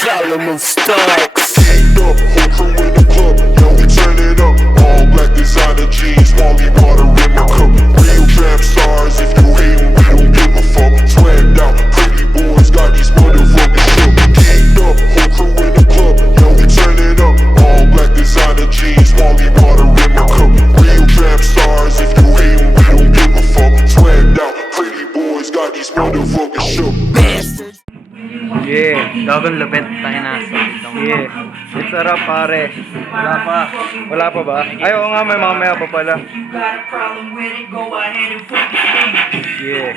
Solomon Starks. Up, whole crew in the club, yo, we turn it up. All black designer jeans, Wally water in my cup. Real trap stars, if you hatin', we don't give a fuck. Swagged out, pretty boys got these motherfuckers shook. Up, whole crew in the club, yo, we turn it up. All black designer jeans, Wally water in my cup. Real trap stars, if you hatin', we don't give a fuck. Swagged out, pretty boys got these motherfuckers shook. Yeah, Gagawin lupit tayo na sa yeah. It's a rap, pare. Wala pa. Wala pa ba? Ay, oo nga, may mamaya pa pala. Yeah.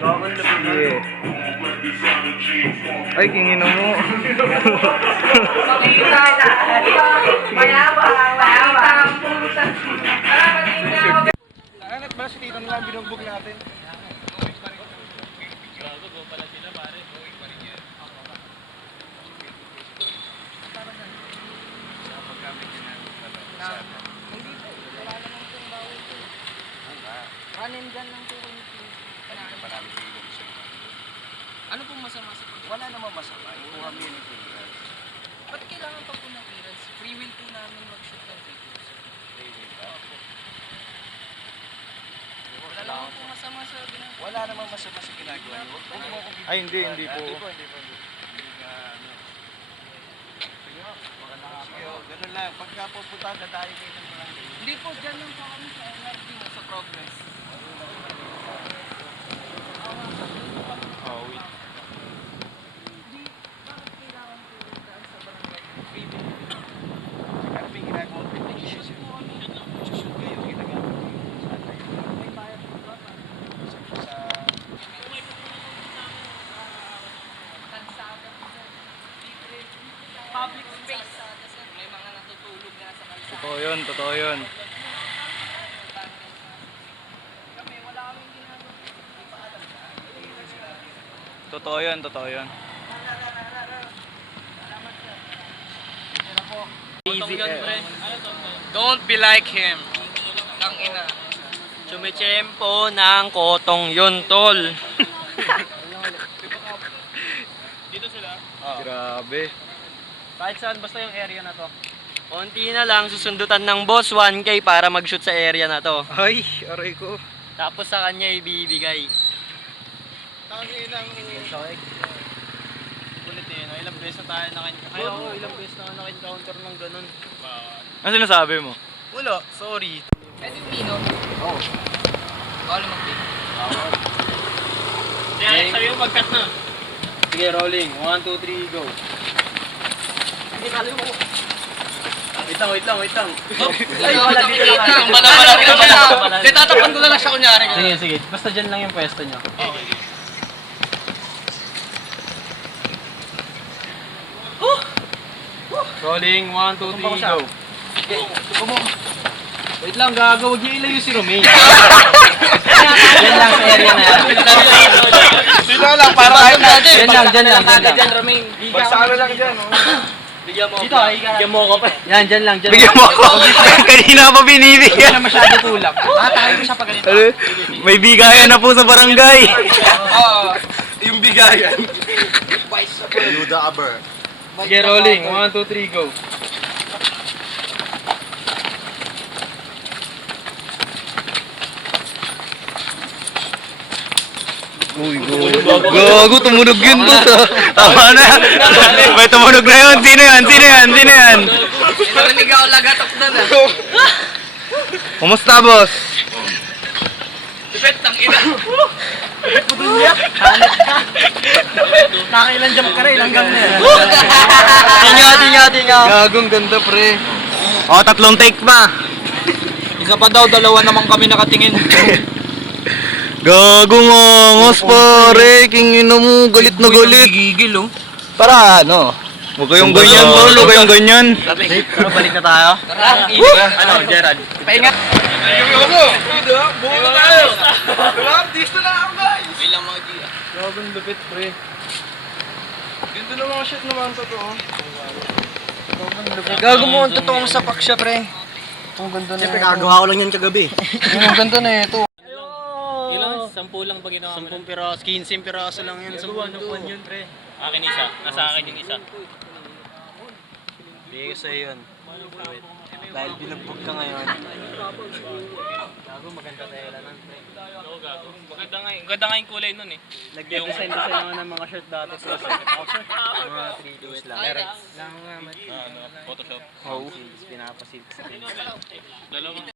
gagawin lupit. Yeah. Ay, kingin mo. Anat ba si Tito na lang binugbog natin? Kanin dyan lang po. Ano pong masama sa pag- Wala namang masama. Yung kami yung clearance. Ba't kailangan pa po ng clearance? Free will po namin mag-shoot ng videos. Wala naman po masama sa ginagawa. Wala namang masama sa ginagawa niyo. Huwag mo akong Ay, hindi po. Hindi nga, ano. Sige, ganun lang. Pagka pupunta, dadayo kayo ng mga Hindi po, dyan lang po kami sa LRT na sa progress. Oh, wait. Hindi, bakit kailangan po daan sa barangay? Free will. Ano ba yung ginagawa ko? Nag-shoot kayo, ginagawa ko. May bayad po ba? Sa Kalsada po, sir. Libre. Public space. May mga natutulog nga sa kalsada. Totoo yun, totoo yun. Kami, wala kaming ginagawa. Hindi pa alam na. Totoo yun, totoo yun. Easy Don't be like him. Ang ina. Sumitsempo ng kotong yun, tol. Grabe. Kahit saan, basta yung area na to. Konti na lang, susundutan ng boss 1K para mag-shoot sa area na to. Ay, aray ko. Tapos sa kanya ibibigay. Tanginang Kulit eh, no? Ilang beses na tayo ilang beses na naka-encounter ng ganun. ano sinasabi mo? Wala, sorry. Pwede umino? Oo. Bawal mag-take. Kaya sabi mo mag-cut na. Sige, rolling. 1, 2, 3, go. Hindi, kali mo. Wait lang. Ay, wala dito lang. Bala. Hindi, tatapan ko na lang siya kunyari. Sige. Basta dyan lang yung pwesto nyo. Okay. Rolling, 1, 2, 3, go. Wait lang, gago. Huwag niyo ilayo si Romaine. Yan lang sa area na yan. Sino lang, para kayo Dyan lang. Romaine. Bagsara lang dyan, oh. Bigyan mo dito, bigyan mo ako pa. Yan, dyan lang. Bigyan mo ako. Kanina pa binibigyan. Hindi na masyado tulak. Tayo mo siya pa ganito. May bigayan na po sa barangay. yung bigayan. Yuda Aber. Sige, rolling. 1, 2, 3, go. Uy, gago, tumunog yun po. Tama na. May tumunog na yun. Sino yan? Narinig ako lagatok na na. Kumusta, boss? Dipet, tang ina. Nakailan jump ka rin, hanggang na yan. Tinga. Gagong ganda, pre. O, 3 take pa. Isa pa daw, 2 naman kami nakatingin. Gagong angos, pare. Kingin mo, galit na galit. Gigil, oh. Para ano? Huwag kayong ganyan, tol. Huwag kayong ganyan. Pero balik na tayo. Ano, Gerald? Paingat. Buo na tayo. Dito na ako, guys. Bilang mga giya. Gagong lupit, pre. Ganda na mga shit naman to, Gago mo, ang totoong sapak siya, pre. Ang ganda na Siyempre, kagawa ko lang yan kagabi. Ang ganda na ito. Ilan? 10 lang ba ginawa mo? 10 piraso, 15 piraso lang yan. Ano yun, pre? Akin isa. Nasa akin yung isa. Bigay ko sa'yo yun. Dahil binugbog ka ngayon. Gago, maganda tayo lang, pre. Oo, gago. Maganda nga yung kulay nun eh. Nag-design ako ng mga shirt dati. Mga 3 days lang. Photoshop. Oo. Pinapasil sa akin. Dalawa.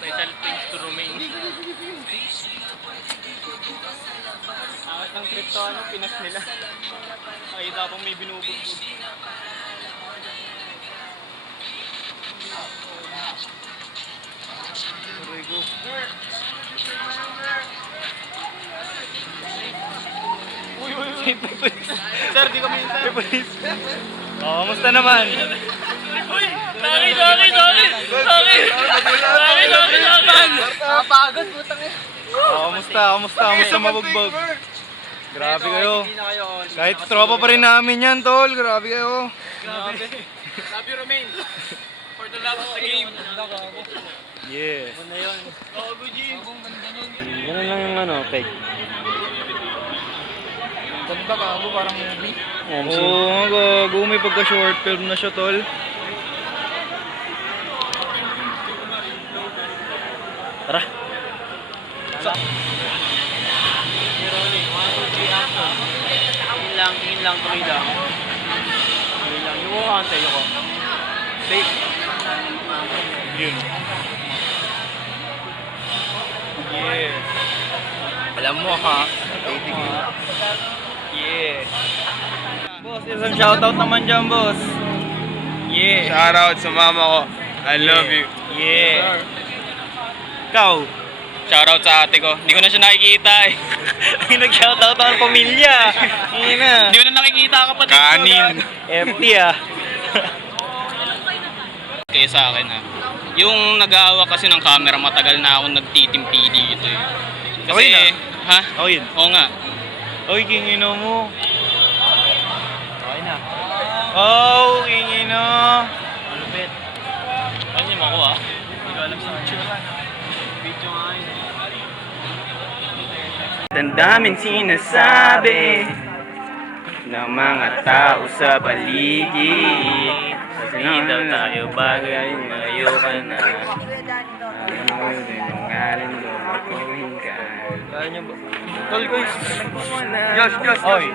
Special things to remain. Angat ng trip to ano, Pinas nila. Ay, tapong may binubugbog. Aray ko. Uy, uy, uy. Sir, di kami sir. Oh, kamusta naman? Uy, sorry. Nakapagod, putang ina. Oh, kamusta mabugbog? Grabe kayo. Kahit tropa pa rin namin yan, tol. Grabe kayo. Grabe. Love you, Romain. For the love of the game. Yeah. Ano yun? Oh, good G. Ganun lang yung ano, peg. Ganda gago, parang movie. Oo, nga gago. May pagka-short film na siya, tol. Tara. Tingin lang, tuloy lang. Yung kantay ako. Safe. Yun. Yeah. Alam mo ha. Yeah. Boss, isang shoutout naman dyan, boss. Yeah. Shoutout sa mama ko. I love you. Yeah. Ikaw. Shoutout sa ate ko. Hindi ko na siya nakikita eh. Nag-shoutout ang pamilya. Hindi na. Hindi ko na nakikita kapatid ko. Kanin. FT ah. Kaya sa akin yung nag-aawa kasi ng camera, matagal na ako nagtitimpi dito eh. Kasi, Okay na. ha? Ako yun. Oo nga. Oy, kingino mo. Okay na. Oh, kingino. Malupit. Ano yung ako ah? Hindi ko alam sa itsura. Video nga yun. Ang daming sinasabi ng mga tao sa paligid. Hindi daw tayo bagay, malayo ka na. Sinungaling lumakuhin ka. Kaya niyo ba? Tol ko. Josh. Oy.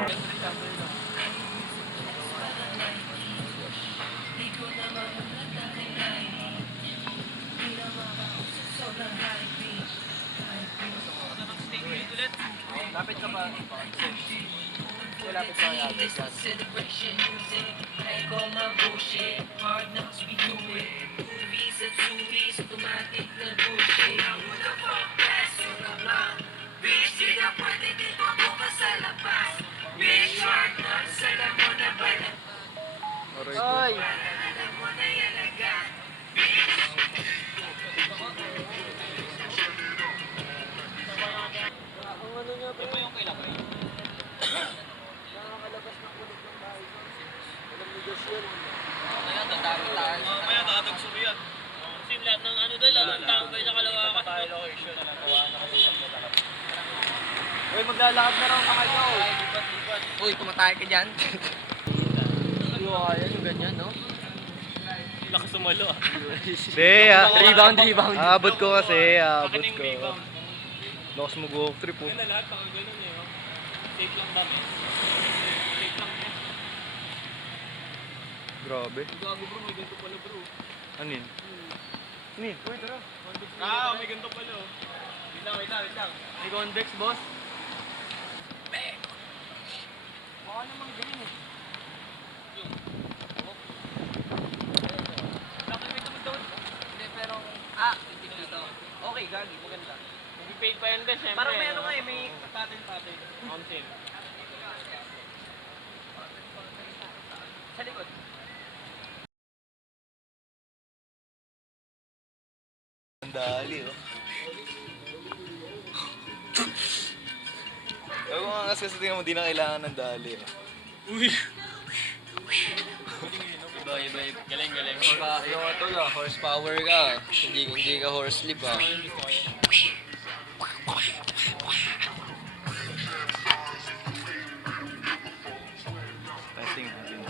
Lapit ka ba? Lapit ka kaya. Oy! Mamaya tatagsubi yan. Sim lahat ng ano doon, lahat ng tambay sa kalawakan. Tayo location na natawa na kasi sa maglakad. Uy, maglalakad na raw kayo. Lipat. Uy, tumatay ka dyan. Hindi ko kaya yung ganyan, no? Lakas sumalo ah. Hindi ah. Rebound. Aabot ko kasi. Aabot Akin yung ko. rebound. Lakas mo go trip oh. Yan na lahat, pang ganun eh. Oh. Safe lang ba? Safe lang eh. Grabe. Gago bro, may ganito pala bro. Ano yun? Ano yun? Uy, tara. May ganito pala oh. Wait lang. May convex, boss. Baka naman ganun eh. Hindi, pero... hindi na to. Okay, gagi, maganda. Mag-paid pa yan din, syempre. Parang may ano nga eh, may patin. On sale. Sa likod. Ang dali oh. angas kasi tingnan mo, di na kailangan ng dali. Uy! Galing. Yung ito lang, horsepower ka. Hindi ka horse sleep ah. Testing natin.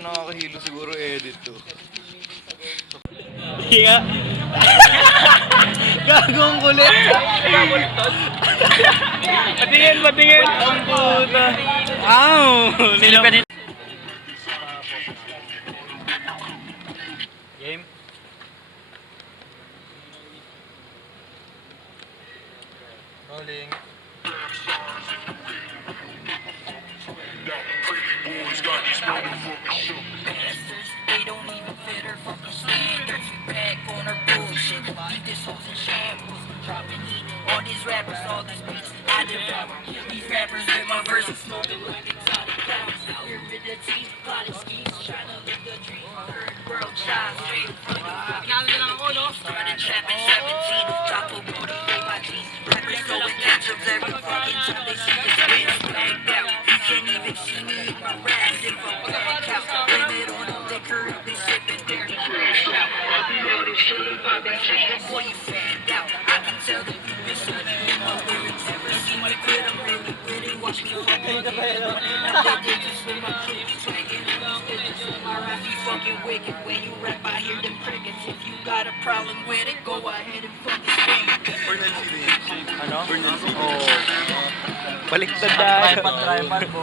Nakakahilo siguro edit to. Yeah. Gagong kulit. Patingin. Ang puta. Ow! Silip ka dito. Game. Rolling. Boys got these motherfuckers shook. They don't even fit her fucking standards. We back on our bullshit. This hoes in shambles. Dropping heat on these rappers, all these beats I devour. These rappers with my verses smoking like exotic flowers. Out here with the team, plotting schemes, trying to live the dream. Third world child, straight in front of me. Started trapping 17, drop a booty in my jeans. Rappers throwing tantrums every fucking time they see this bitch blacked out. You can't even see me in my raps if I'm blacked out. Blame it on the liquor, they sipping their crash out. Boy, you fanned out. I can tell that you've been studying my lyrics. Ever see me quit? I'm really with it. Watch me fucking get it. I'm digits with my troops, swagging on these digits. My rap be fucking wicked. When you rap, I hear them crickets. If you got a problem with it, go ahead and fucking scream. Ano? Oh. Baliktad na.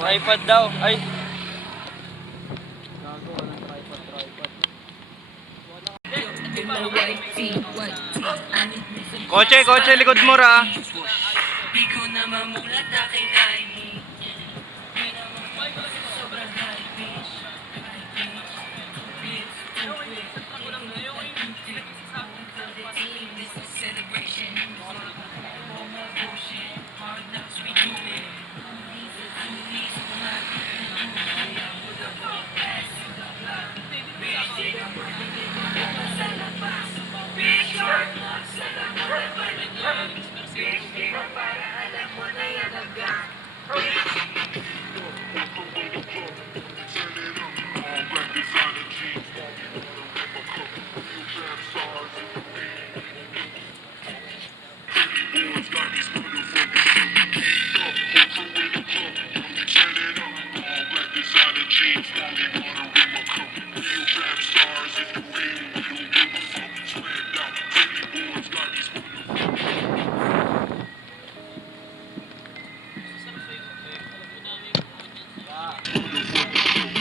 Tripod daw. Ay. Kotse, likod mo ra. Di ko na mamulat aking timing. Di naman sobrang high pitch. This is celebration. Hard knocks we do it.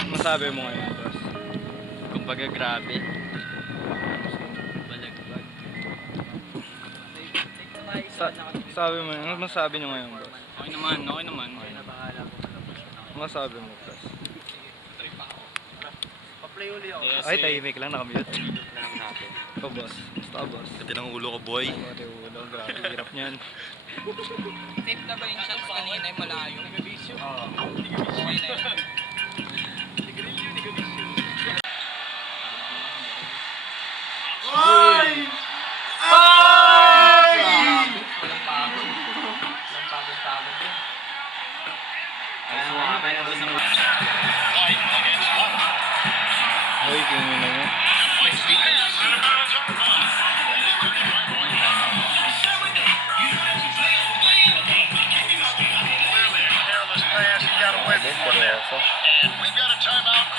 Masabi mo ngayon, boss? Kumbaga grabe. Sabi mo, ano masabi nyo ngayon, boss? Okay naman. Ano masabi mo, boss? Pa-play uli ako. Ay, tahimik lang, nakamute. Ikaw, boss. Basta ka, boss. Kati ng ulo ko, boy. Pati ulo, grabe, hirap niyan. Tape na ba yung shots kanina yung malayo? Okay na yun. Hoy, kingin na mo. Seryoso.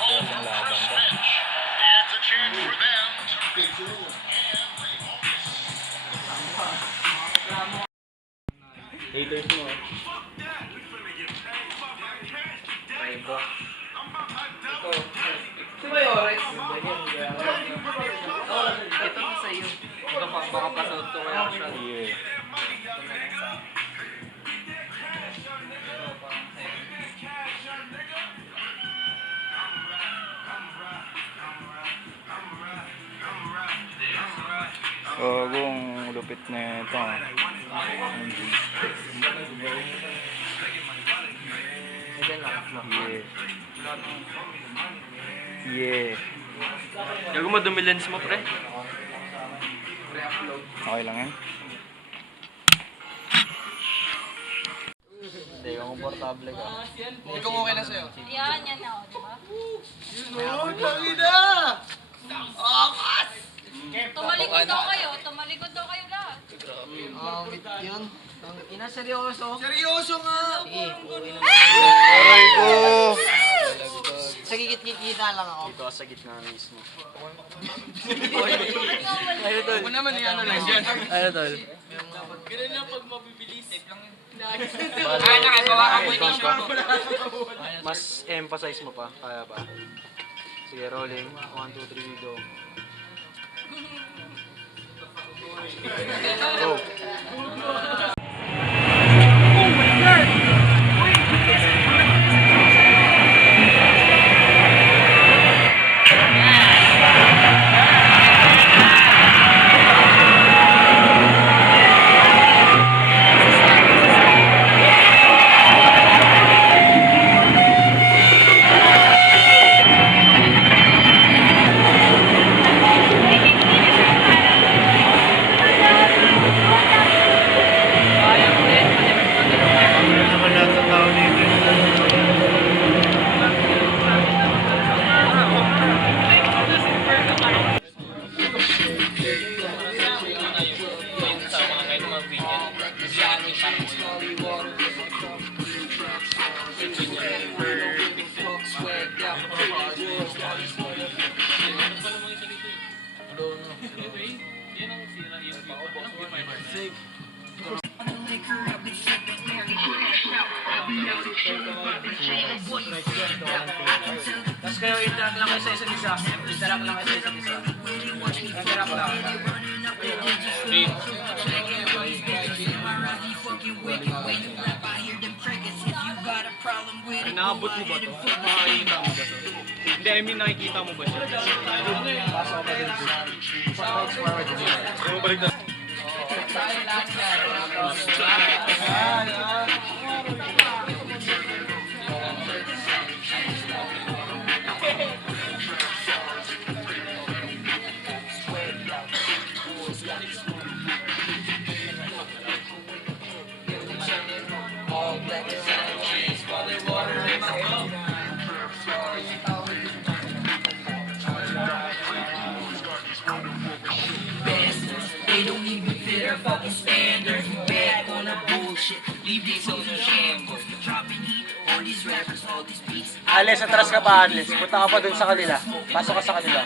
Seryosong laban ba? Haters mo. Ito na sa'yo. Baka pasout ko kaya siya. Yeah. Kung lupit na ito. Yeah. Gago mo, dumi lens mo, pre. Okay lang yan. Hindi, komportable ka. Ikaw okay lang sa'yo. Yan, yan ako, di ba? Tumalikod daw kayo lahat. Yun. Ina, seryoso. Seryoso nga! Aray ko! Sa gigit-git-kita lang ako. Ito sa gitna mismo. Ayun, tol. Huwag naman ano lang yan. Ano tol? Ganun lang pag mabibilis. Mas emphasize mo pa. Kaya ba? Sige, rolling. 1, 2, 3, go. Go. Tapos kayo interact lang kayo sa isa't isa. Interact lang kayo sa isa't isa. Interact lang. Naabot mo ba ito? Nakakita mo ba ito? Hindi, I mean nakikita mo ba siya? Balik na. They don't even fit our fucking standards. We back on our bullshit. Leave these hoes in shambles. Dropping heat. All these rappers, all these beats. Alex, atras ka pa, Alex. Punta ka pa dun sa kanila. Pasok ka sa kanila.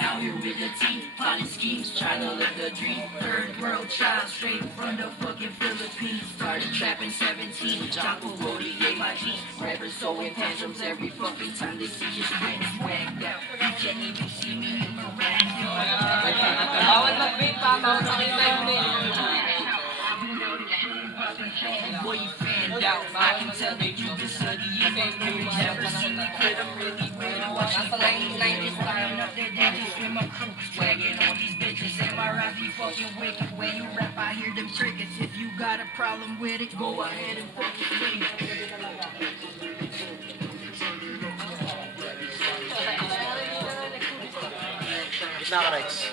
Out here with the team, plotting schemes, trying to live the dream. Third world child, straight from the fucking Philippines. Started trapping 17, Jocko Brody gave my jeans. Rappers throwing tantrums every fucking time they see his wings swagged out. You can't even see me in the rack. Bawal mag-vape pa, bawal mag-vape din. Boy, you fanned out. I can tell that you can study if you never seen me quit. I'm really ready to watch the lane like this. I'm up there dangerous with my crew, swagging on these bitches. And my rap be fucking wicked. When you rap, I hear them triggers. If you got a problem with it, go ahead and fucking sing. Gitna ka, Rex.